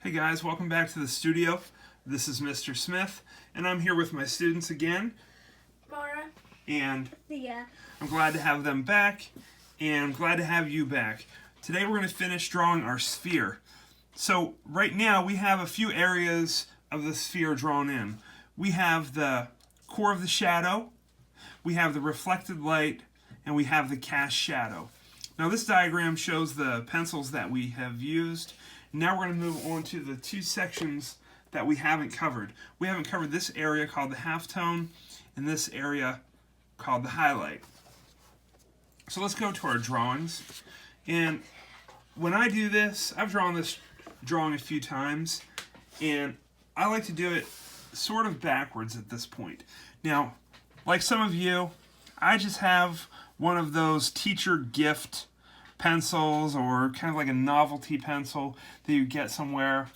Hey guys, welcome back to the studio. This is Mr. Smith, and I'm here with my students again. Mara. And Yeah. I'm glad to have them back, and I'm glad to have you back. Today we're going to finish drawing our sphere. So right now we have a few areas of the sphere drawn in. We have the core of the shadow, we have the reflected light, and we have the cast shadow. Now this diagram shows the pencils that we have used. Now we're going to move on to the two sections that we haven't covered. We haven't covered this area called the halftone and this area called the highlight. So let's go to our drawings. And when I do this, I've drawn this drawing a few times, and I like to do it sort of backwards at this point. Now, like some of you, I just have one of those teacher gift pencils, or kind of like a novelty pencil that you get somewhere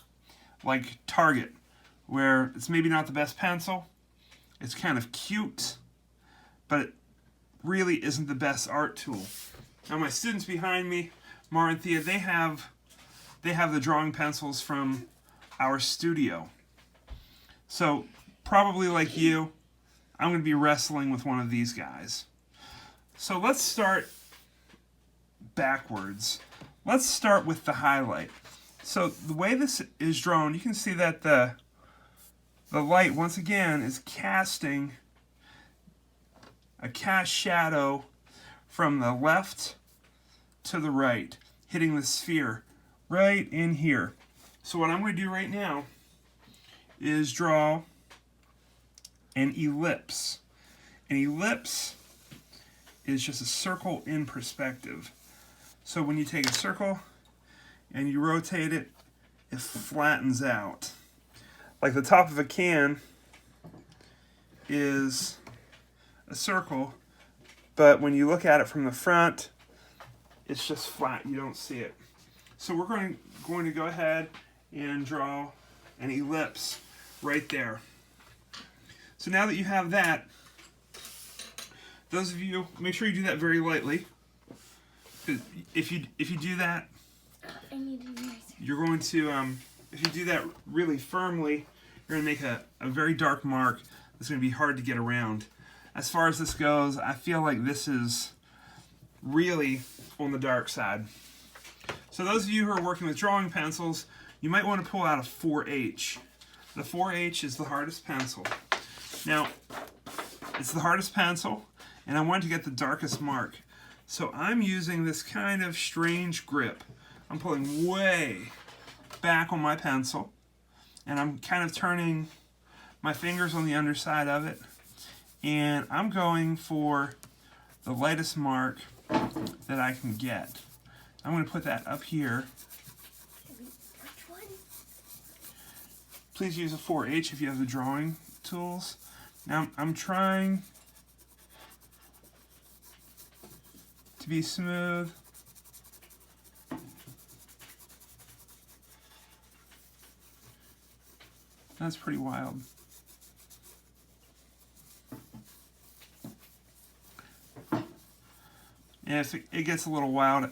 like Target, where it's maybe not the best pencil, it's kind of cute, but it really isn't the best art tool. Now my students behind me, Mara and Thea, they have the drawing pencils from our studio. So probably like you, I'm going to be wrestling with one of these guys. So let's start backwards. Let's start with the highlight. So the way this is drawn, you can see that the light once again is casting a cast shadow from the left to the right, hitting the sphere right in here. So what I'm going to do right now is draw an ellipse. An ellipse is just a circle in perspective. So when you take a circle and you rotate it, it flattens out. Like the top of a can is a circle, but when you look at it from the front, it's just flat. You don't see it. So we're going to go ahead and draw an ellipse right there. So now that you have that, those of you, make sure you do that very lightly. If you do that, I need a nicer. you're going to, if you do that really firmly, you're going to make a very dark mark that's going to be hard to get around. As far as this goes, I feel like this is really on the dark side. So those of you who are working with drawing pencils, you might want to pull out a 4H. The 4H is the hardest pencil. Now, it's the hardest pencil, and I want to get the darkest mark. So I'm using this kind of strange grip. I'm pulling way back on my pencil, and I'm kind of turning my fingers on the underside of it, and I'm going for the lightest mark that I can get. I'm going to put that up here. Which one? Please use a 4H if you have the drawing tools. Now I'm trying to be smooth. That's pretty wild. And if it gets a little wild,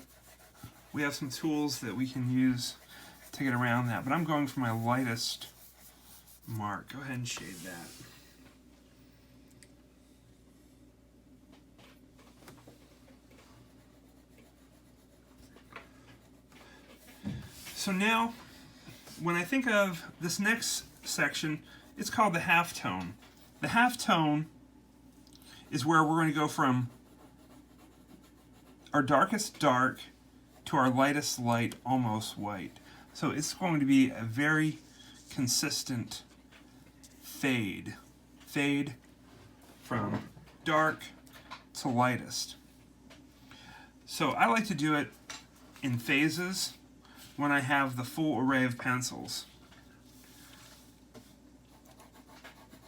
we have some tools that we can use to get around that. But I'm going for my lightest mark. Go ahead and shade that. So now, when I think of this next section, it's called the halftone. The halftone is where we're going to go from our darkest dark to our lightest light, almost white. So it's going to be a very consistent fade. Fade from dark to lightest. So I like to do it in phases when I have the full array of pencils.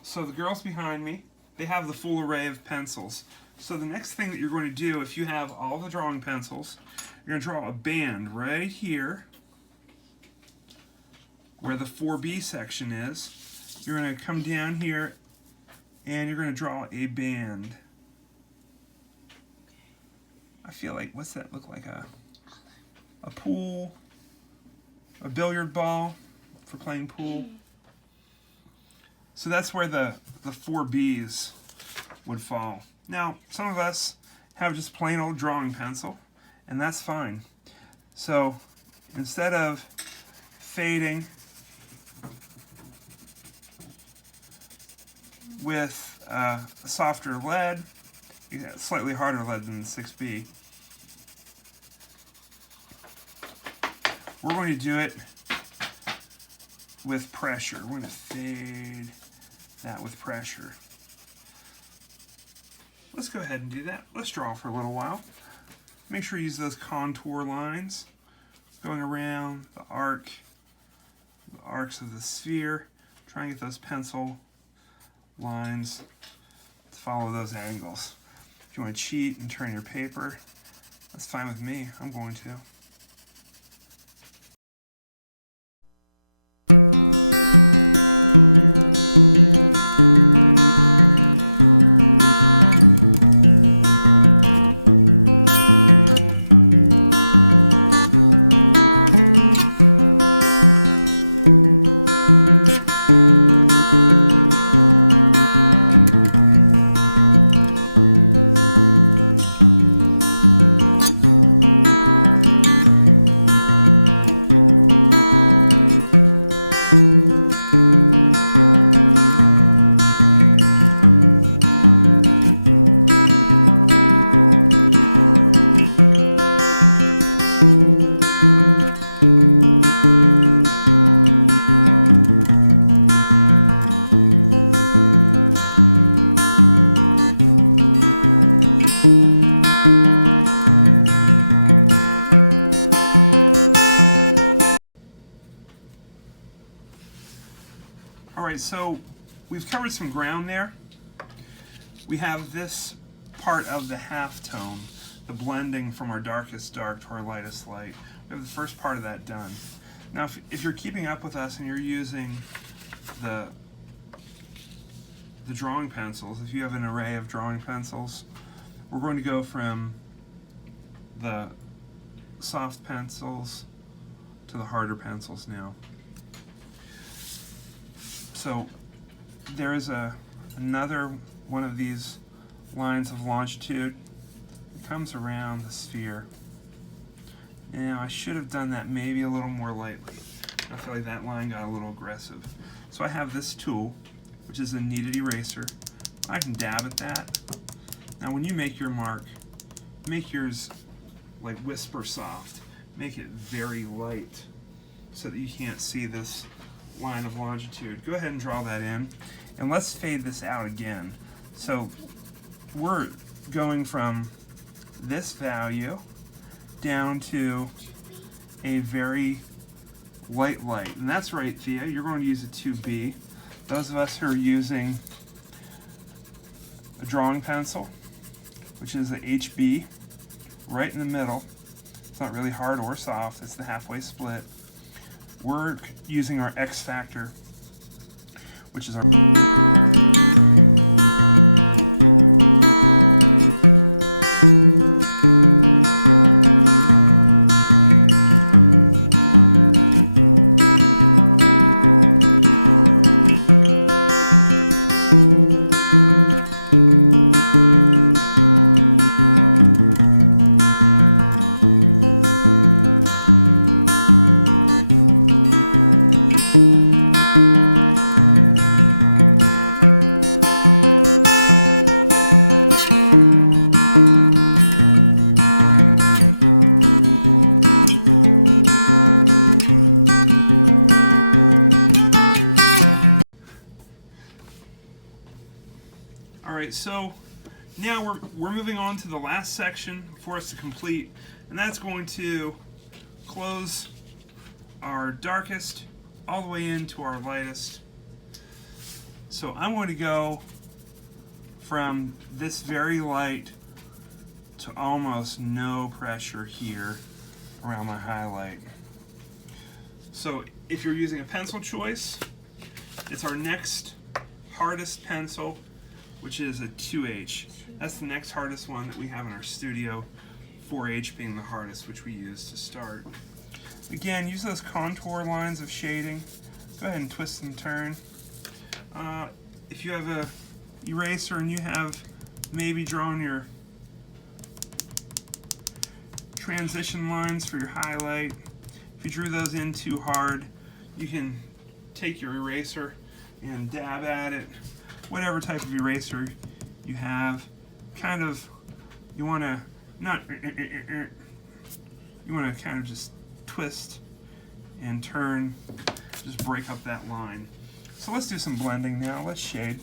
So the girls behind me, they have the full array of pencils. So the next thing that you're going to do, if you have all the drawing pencils, you're going to draw a band right here where the 4B section is. You're going to come down here and you're going to draw a band. I feel like, what's that look like? A pool, a billiard ball. for playing pool. So that's where the 4 B's would fall. Now, some of us have just plain old drawing pencil, and that's fine. So instead of fading with a softer lead, slightly harder lead than the 6B, we're going to do it with pressure. We're going to fade that with pressure. Let's go ahead and do that. Let's draw for a little while. Make sure you use those contour lines going around the arcs of the sphere. Try and get those pencil lines to follow those angles. If you want to cheat and turn your paper, that's fine with me. I'm going to. Alright, so we've covered some ground there. We have this part of the halftone, the blending from our darkest dark to our lightest light. We have the first part of that done. Now if you're keeping up with us and you're using the drawing pencils, if you have an array of drawing pencils, we're going to go from the soft pencils to the harder pencils now. So there is another one of these lines of longitude that comes around the sphere. Now I should have done that maybe a little more lightly. I feel like that line got a little aggressive. So I have this tool, which is a kneaded eraser. I can dab at that. Now when you make your mark, make yours like whisper soft. Make it very light so that you can't see this line of longitude. Go ahead and draw that in, and let's fade this out again. So we're going from this value down to a very light, and that's right, Thea, you're going to use a 2B. Those of us who are using a drawing pencil, which is a HB, right in the middle, it's not really hard or soft, it's the halfway split. We're using our X factor, which is our So now we're moving on to the last section for us to complete, and that's going to close our darkest all the way into our lightest. So I'm going to go from this very light to almost no pressure here around my highlight. So if you're using a pencil choice, it's our next hardest pencil, which is a 2H. That's the next hardest one that we have in our studio, 4H being the hardest, which we use to start. Again, use those contour lines of shading Go ahead and twist and turn. If you have a eraser and you have maybe drawn your transition lines for your highlight, if you drew those in too hard, you can take your eraser and dab at it. Whatever type of eraser you have, kind of, you want to not, you want to kind of just twist and turn, just break up that line. So let's do some blending now. Let's shade.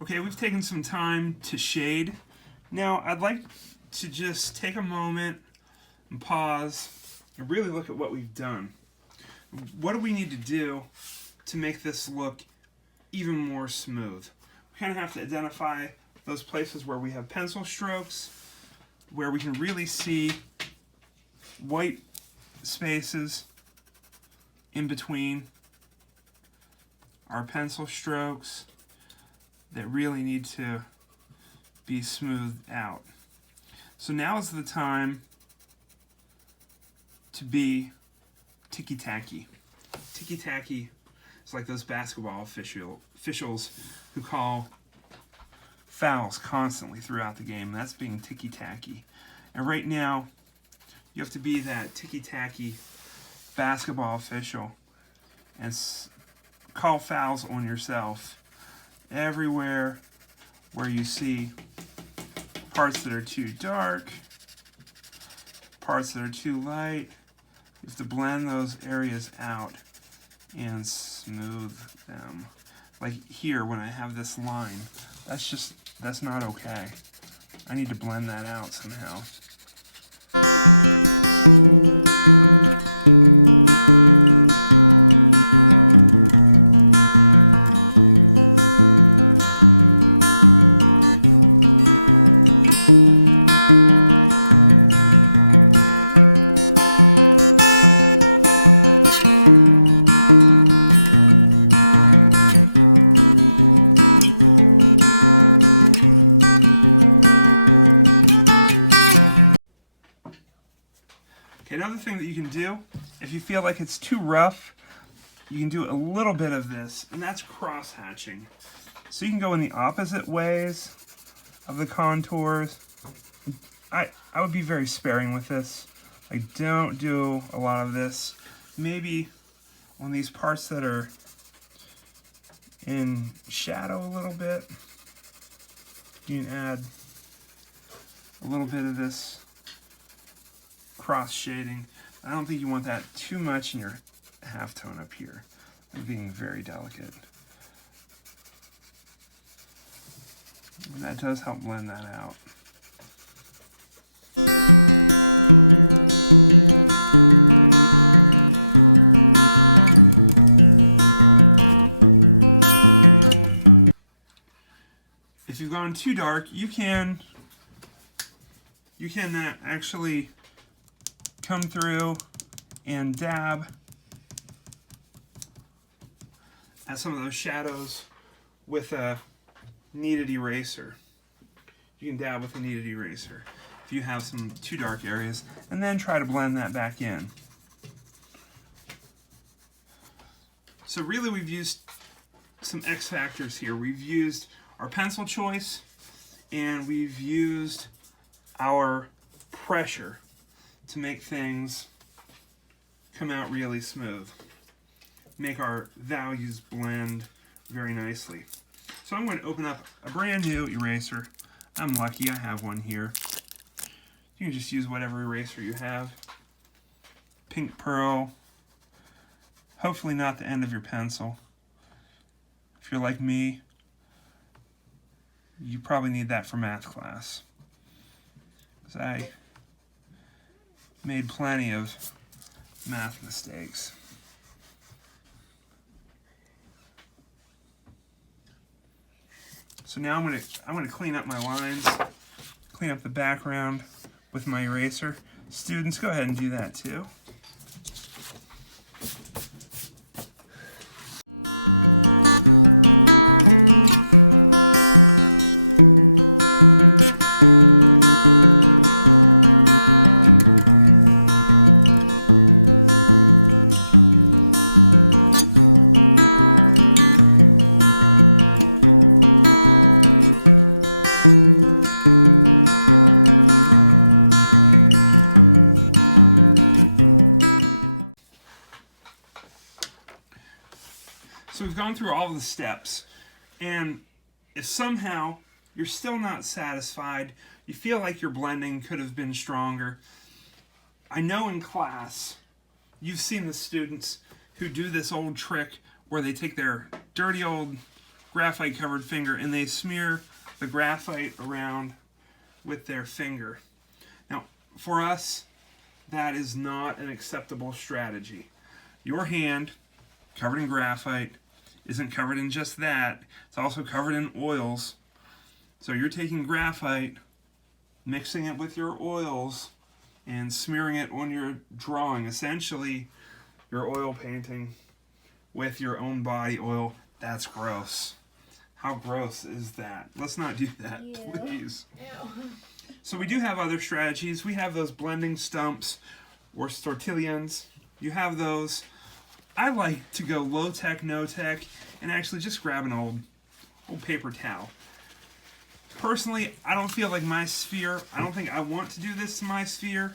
Okay, we've taken some time to shade. Now, I'd like to just take a moment and pause and really look at what we've done. What do we need to do to make this look even more smooth? We kind of have to identify those places where we have pencil strokes, where we can really see white spaces in between our pencil strokes that really need to be smoothed out. So now is the time to be ticky tacky. Ticky tacky is like those basketball officials who call fouls constantly throughout the game. That's being ticky tacky. And right now, you have to be that ticky tacky basketball official and call fouls on yourself everywhere where you see parts that are too dark, parts that are too light. You have to blend those areas out and smooth them. Like here, when I have this line, that's not okay. I need to blend that out somehow. Okay, another thing that you can do, if you feel like it's too rough, you can do a little bit of this, and that's cross-hatching. So you can go in the opposite ways of the contours. I would be very sparing with this. Like, don't do a lot of this. Maybe on these parts that are in shadow a little bit, you can add a little bit of this cross shading. I don't think you want that too much in your halftone up here. I'm being very delicate. And that does help blend that out. If you've gone too dark, you can actually come through and dab at some of those shadows with a kneaded eraser. You can dab with a kneaded eraser. if you have some too dark areas, and then try to blend that back in. So really we've used some X factors here. We've used our pencil choice, and we've used our pressure to make things come out really smooth. Make our values blend very nicely. So I'm going to open up a brand new eraser. I'm lucky, I have one here. You can just use whatever eraser you have. Pink pearl. Hopefully not the end of your pencil. If you're like me, you probably need that for math class. Because I made plenty of math mistakes. So now I'm gonna clean up my lines, clean up the background with my eraser. Students, go ahead and do that too. So we've gone through all of the steps, and if somehow you're still not satisfied, you feel like your blending could have been stronger, I know in class you've seen the students who do this old trick where they take their dirty old graphite covered finger and they smear the graphite around with their finger. Now, for us, that is not an acceptable strategy. Your hand, covered in graphite, isn't covered in just that, it's also covered in oils. So you're taking graphite, mixing it with your oils, and smearing it on your drawing. Essentially, you're oil painting with your own body oil. That's gross. How gross is that? Let's not do that, please. Ew. So we do have other strategies. We have those blending stumps or tortillas. You have those. I like to go low tech, no tech, and actually just grab an old paper towel. Personally, I don't feel like my sphere, I don't think I want to do this to my sphere,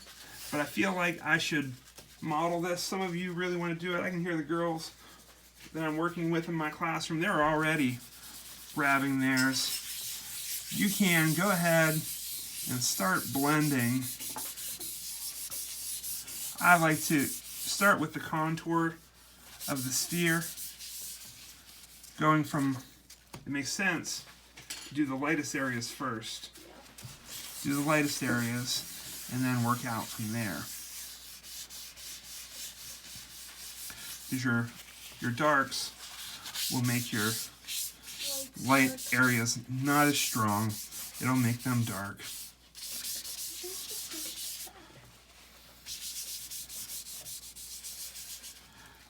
but I feel like I should model this. Some of you really want to do it. I can hear the girls that I'm working with in my classroom, they're already grabbing theirs. You can go ahead and start blending. I like to start with the contour of the sphere, going from, it makes sense, do the lightest areas first. Do the lightest areas and then work out from there. Because your darks will make your light areas not as strong. It'll make them dark.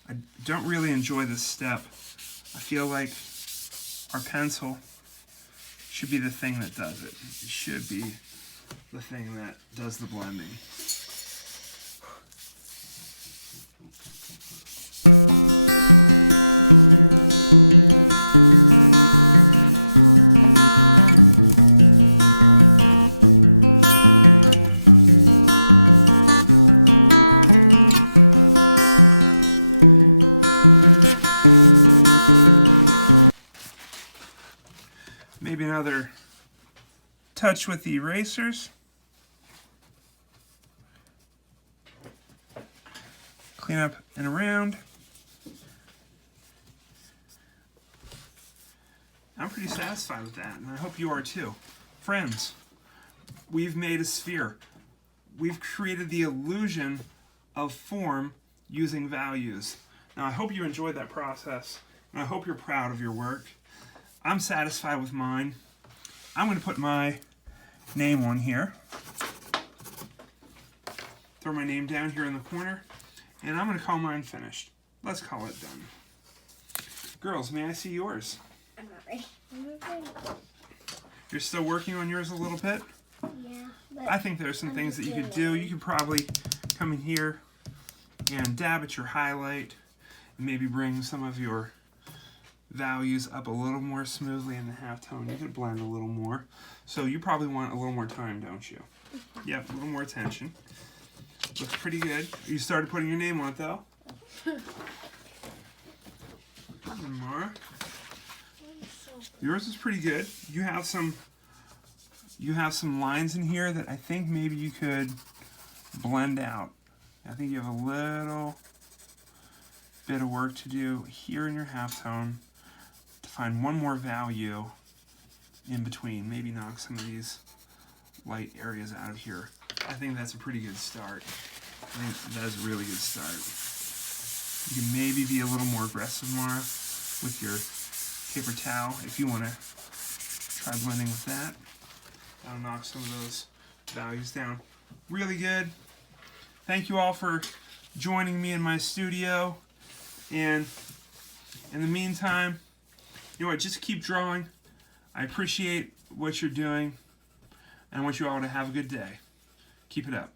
I don't really enjoy this step. I feel like our pencil should be the thing that does it. It should be the thing that does the blending. Maybe another touch with the erasers. Clean up and around. I'm pretty satisfied with that, and I hope you are too. Friends, we've made a sphere. We've created the illusion of form using values. Now, I hope you enjoyed that process, and I hope you're proud of your work. I'm satisfied with mine. I'm going to put my name on here. Throw my name down here in the corner, and I'm going to call mine finished. Let's call it done. Girls, may I see yours? I'm not ready. You're still working on yours a little bit? Yeah, but I think there's some things that you could do. You could probably come in here and dab at your highlight and maybe bring some of your values up a little more smoothly in the halftone. You could blend a little more. So you probably want a little more time, don't you? Yep, a little more attention. Looks pretty good. You started putting your name on it, though. Mara. Yours is pretty good. You have some lines in here that I think maybe you could blend out. I think you have a little bit of work to do here in your halftone to find one more value in between. Maybe knock some of these light areas out of here. I think that's a pretty good start. I think that is a really good start. You can maybe be a little more aggressive, Mara, with your paper towel if you want to try blending with that. That'll knock some of those values down. Really good. Thank you all for joining me in my studio. And in the meantime, you know what, just keep drawing. I appreciate what you're doing. And I want you all to have a good day. Keep it up.